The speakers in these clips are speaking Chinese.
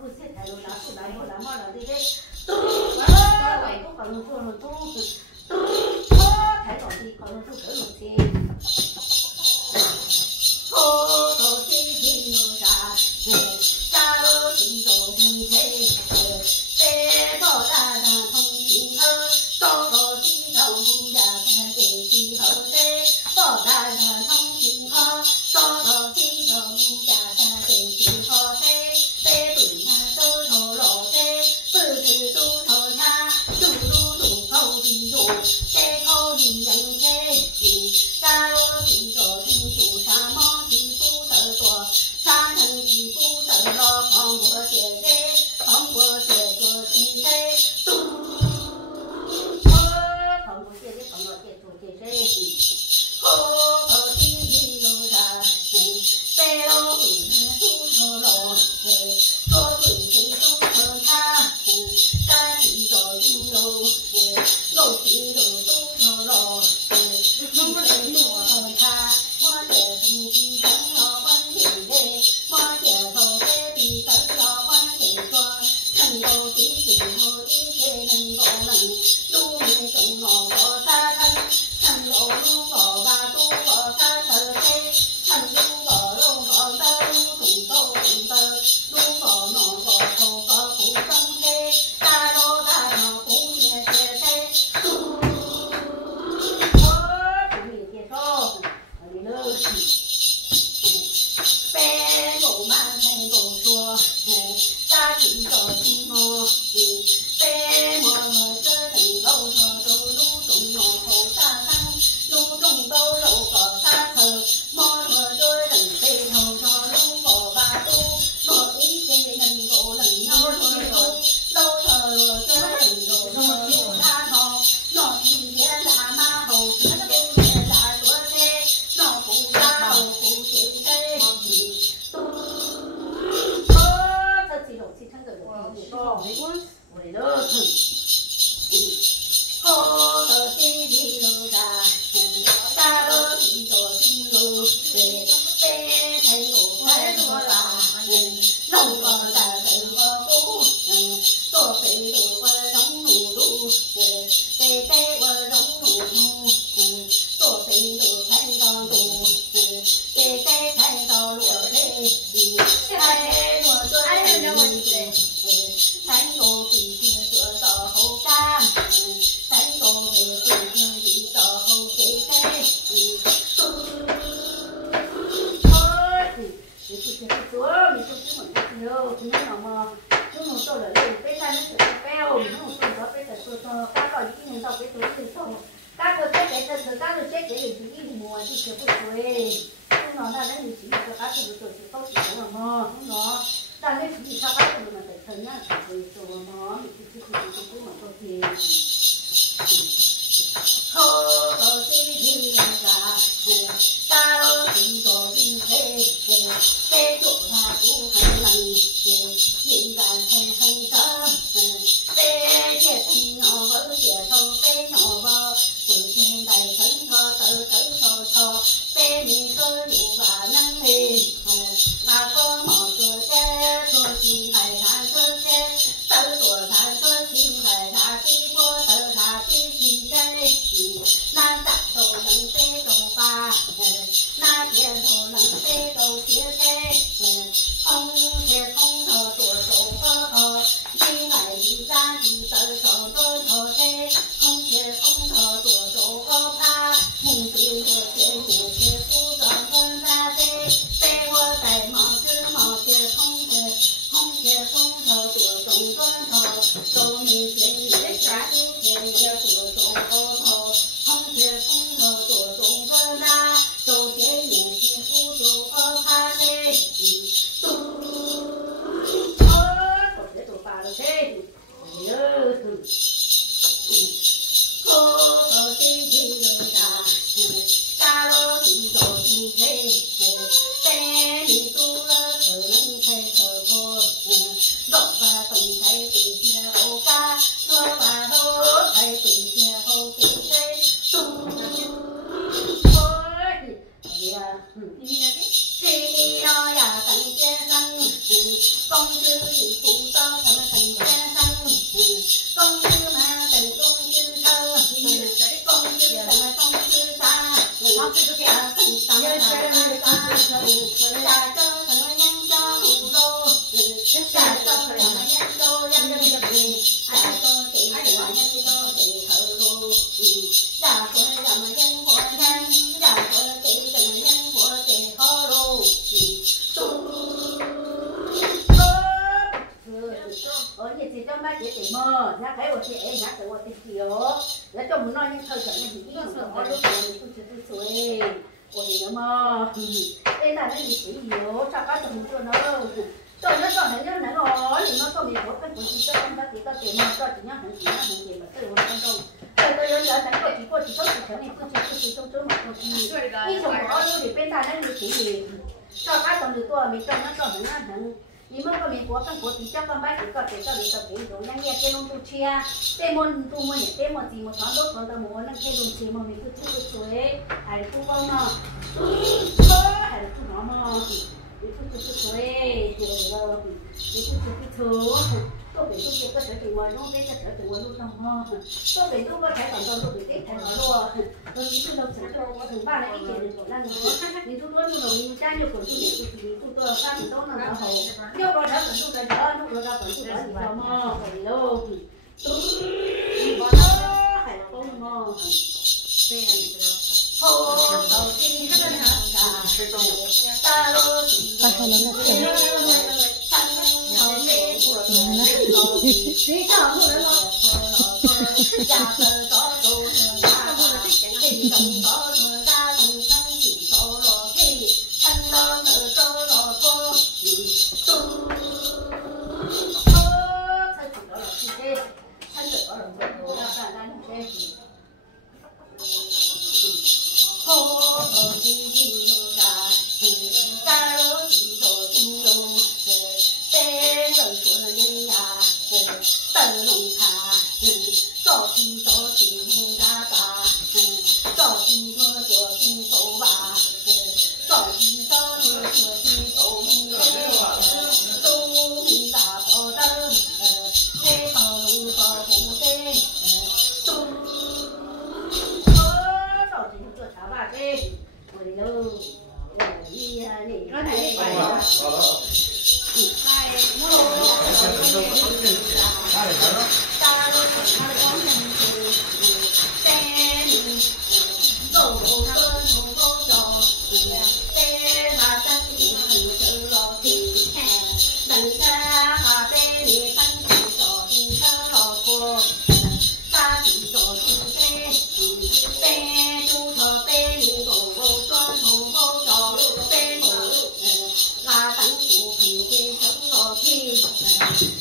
不是抬头拿出来我拿嘛了对不对？啊，外国可能做了都抬头的可能做各种的。好多事情有啥？啥都是做不成。这个大大同心好，个个是都不要看这时候的。个大大同心好，个个是都不要看这时候的。这对他手头落的，不是猪头茶，猪口的肉，这口里人气。假如是做金属啥么是不得多，啥能是不得落，放过姐姐，放过姐姐姐姐，放过姐姐，放过姐姐姐姐，好多弟弟有啥？白老鬼子猪头肉，做鬼子猪头茶，咱是做猪肉，肉是肉猪头肉，猪头茶，我这东西真要换钱的，我这头给的真要换钱说，能够的最后的些能够能，路面中我过沙滩，能够路过把路过沙滩的，能路过路过的路中都中的，路过我过头过不生的，大路大道不也是的，我不也接受，你乐白狗满才狗说，大气做心魔，白馍这等肉说都路中我后沙滩，路中都肉过沙滩，馍这等背头说路过把路，落一些能够能要去路，路这能够说有大头，落一些大马后是不是大说的，落不大后不是的。这几种汽车的人，没关系，我的好多弟弟有啥？大都是做金路，白太多快多啦，弄个大灯我不，做肥路我容路路，白我容路路，做肥路看到路，白看到路的，哎我做哎我做，三个鼻子做到后干，三个鼻子一到后给给，你是做，你做什么东西哟？你那么，你弄到了，背上那是背哦，你弄到了背上说说，刚到一年到背头是说，刚到这个是刚到这个是一年我就学不会，你弄那人就行，说他是不是都是什么？你弄，但那是他他是不是在成样子会说么？你就是不能说的。好多事情有啥？大路是做人黑，再做他不很冷，应该很深。再接听我不接头，再我不现在身头头，再你说如把能力，那个毛子在做心海滩这些，都做山做心海滩西坡的他去西山那大头能飞走吧，那天头能飞走些飞。公子一不到他们成先生，公子嘛等公子头，公子等嘛公子啥，老子不讲公啥啥啥，下周等嘛扬州葫芦，下周等嘛扬州扬州的皮，下周等嘛扬州的头颅，下回咱们扬火山，下回给咱们扬火的头颅。你这叫买这什么？人家给我钱，人家给我的酒，人家专门拿你抽奖的，你用什么都可以，不吃不睡，我的嘛，哎，那你是有，啥把东西呢？做那做很多人哦，你们说美国跟国际这样的这个节目，做怎样很节目，对我当中，对有人能过去都是全力自己都嘛过去，你从我有里边大人你可以，啥把东西做，没做那做很样很。你们个美国跟国际交个买几个这个里头给用人家给弄出去啊，这么多么也这么几么全都传到我那给弄去么，你就吃个水，还是不光嘛，还是不忙嘛，你不吃水，对了，你不吃，都给都给个小情况，弄这个小情况路上嘛，都给弄个台上都给这台上路，我一次都成就我很大的一点的所让你做多路了，你家就滚出点就是你做多三十多呢，然后要不然滚出来着，弄个着滚出来你知道吗？对喽，你把它还疯嘛？对呀，你知道。后头金山上，大路西走，谁叫路人了？家门高楼是大大，北东高楼大东城西走楼梯，城楼是走楼坡，才走到了西街，才走到了我要办咱们这。后头西进山，大路西走金龙，北人说人呀，灯笼塔，早起早起木嘎嘎，早起做做金手吧，早起早起做金手木耶，东明大宝灯，黑宝龙宝红灯，东。我的哟，我厉害你，我太厉害了。哎，我大路他的光明是，带你走路他走走走，带他登进楼梯，等他带你登进走进城老坡，大地走进带住他带你走。双头高脚背头，拉灯不平天生老皮，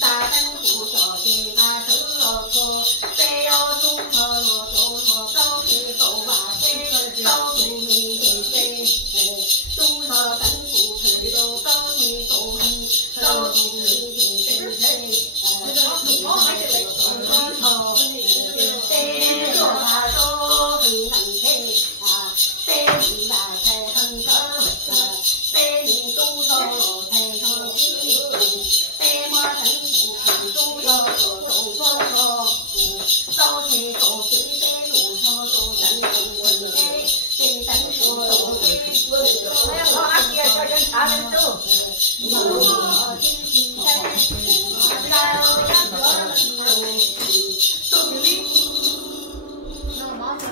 大灯不小心他生老婆，非要住他罗走他高去走吧，非高去没点谁，住他灯不平都高去走高去没点谁，我还是得走头，得做他都很难听啊。北里来才很高，北里都走路才走起，北马登不看都要走走走走，走起走起北路上走山东文街，北山说走北，我要老阿姐叫人查人走，我进去山，然后呀个西路，那毛线。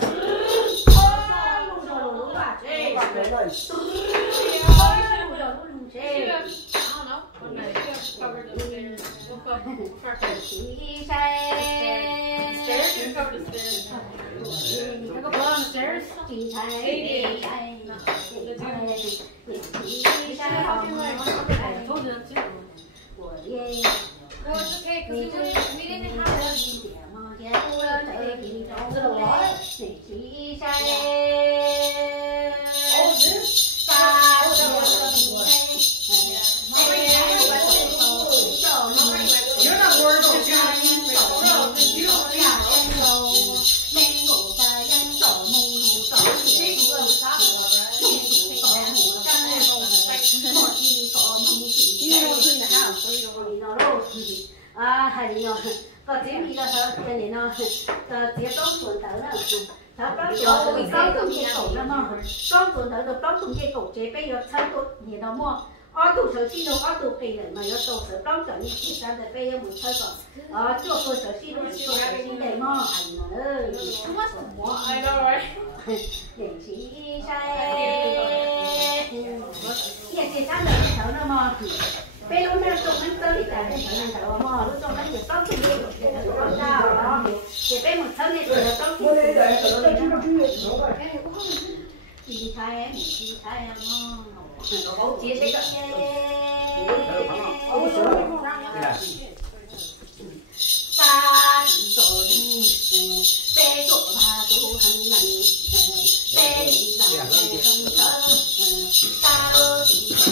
我哩咯，啊，係哩咯，個姐妹咯，佢哋咯，就接當順頭啦，他幫助當中嘅狗啦嘛，當順頭就當中嘅狗，這邊有親個嘢咯麼？我到首先我到病人咪有到時當場呢啲生就俾一門出個，啊，做個首先都做首先嚟麼？係啦，我係咯，人是世，也是生嚟頭啦嘛。bây lúc nào chúng mình tới cả cái thời gian đầu mà lúc chúng mình được tốt thì để được con sao đó thì bây một tháng thì được tốt thì thay em chia sẻ cho ta chỉ rồi bé chỗ ba chỗ hàng ngày bé đi ra bé không sợ ta đâu chỉ rồi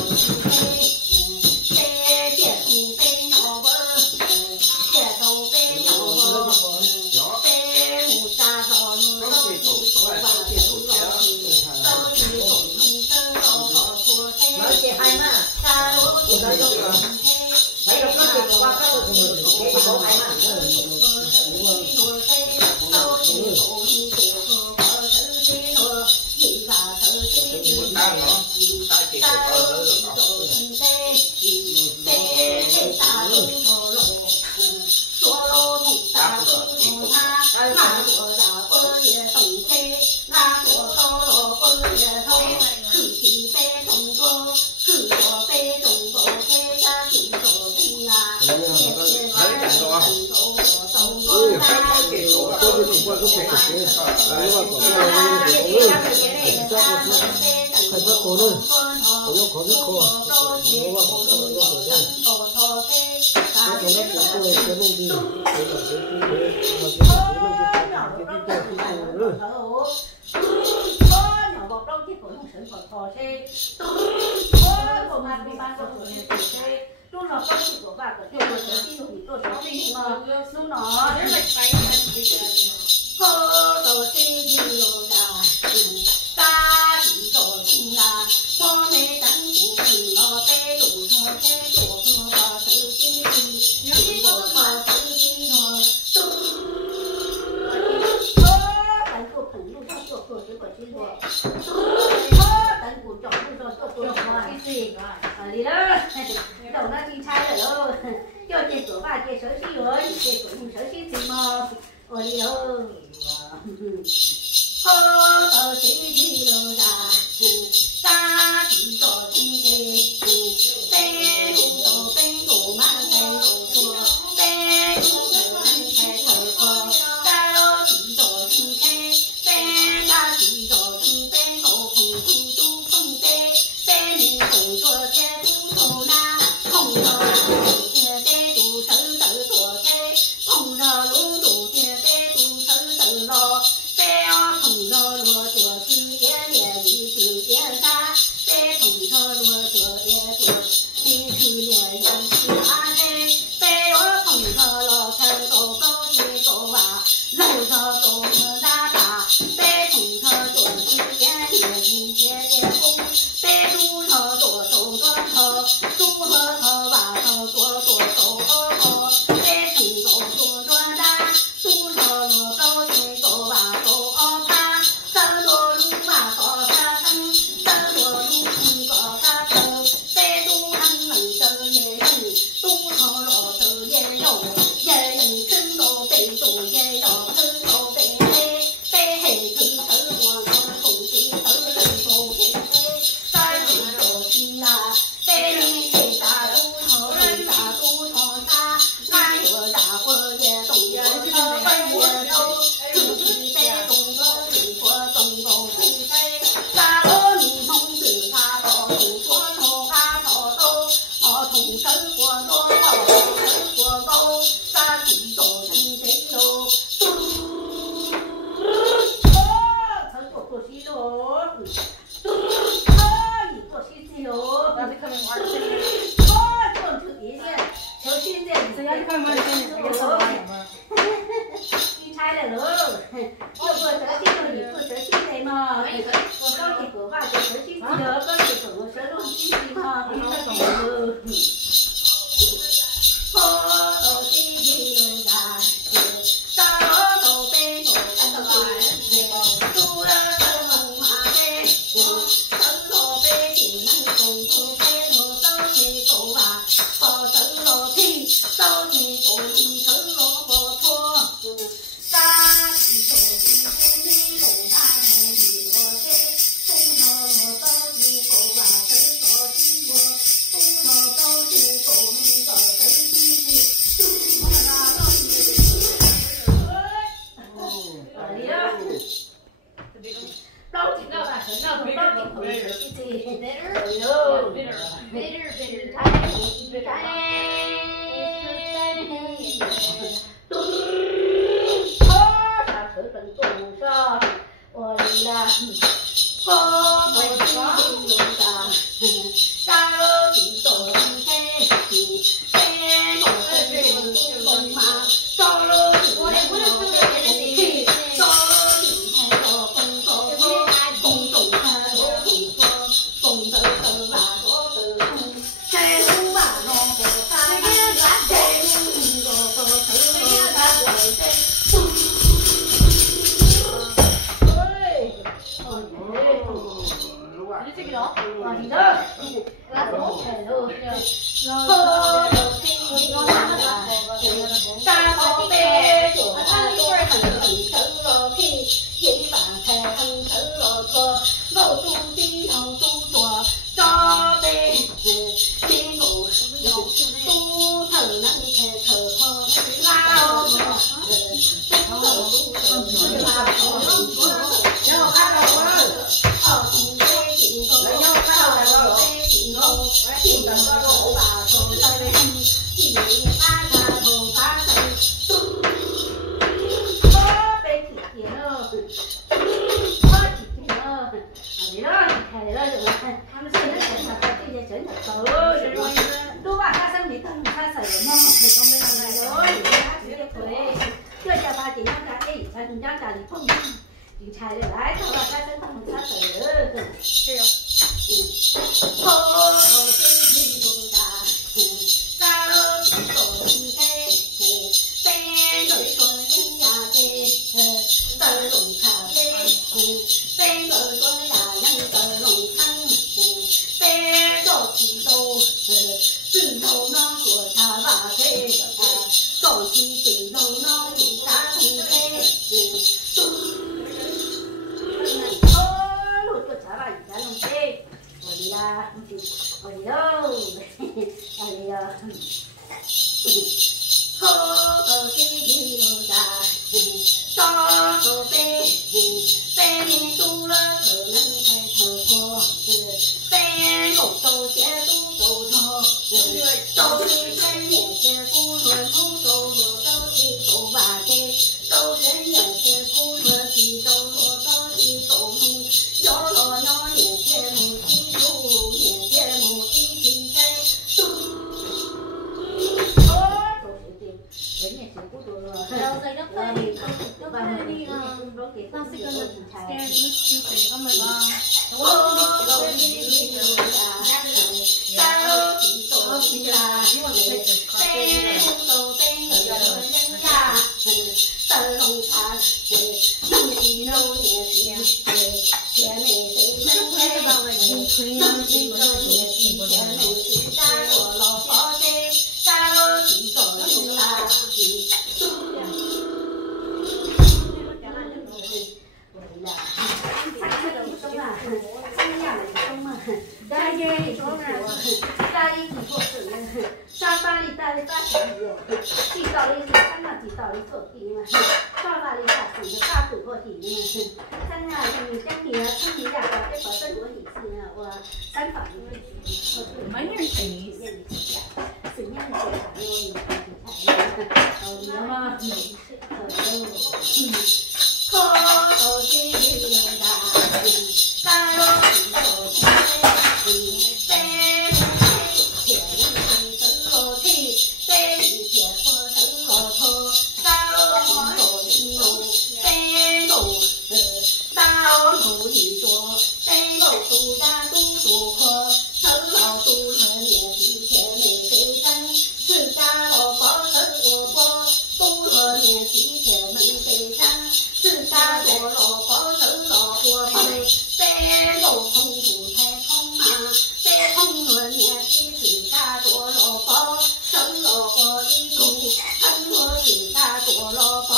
多罗佛。